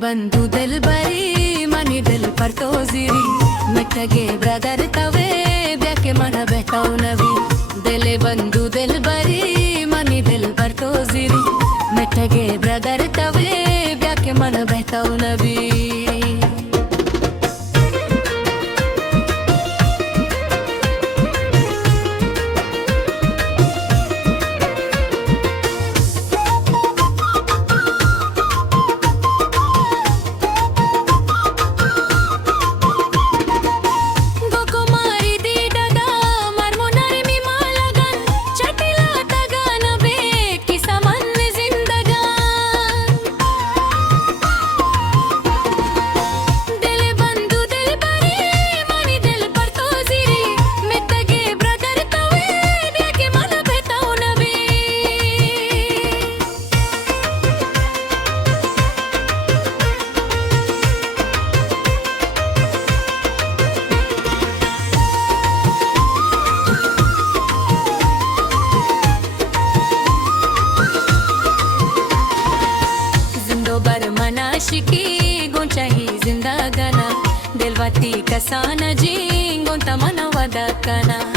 बंधु दिल बरी मनी दिल पर तो जीरी मिठगे ब्रदर तवे ब्याके मन बहताऊ नवी दिले बंधु दिल बरी मनी दिल पर तो जीरी मिठगे ब्रदर तवे ब्याके मन बहताऊ नवी आशिकी गोंचाही जिंदा गाना दिलवाती कसाना जी गोंता मन वदा काना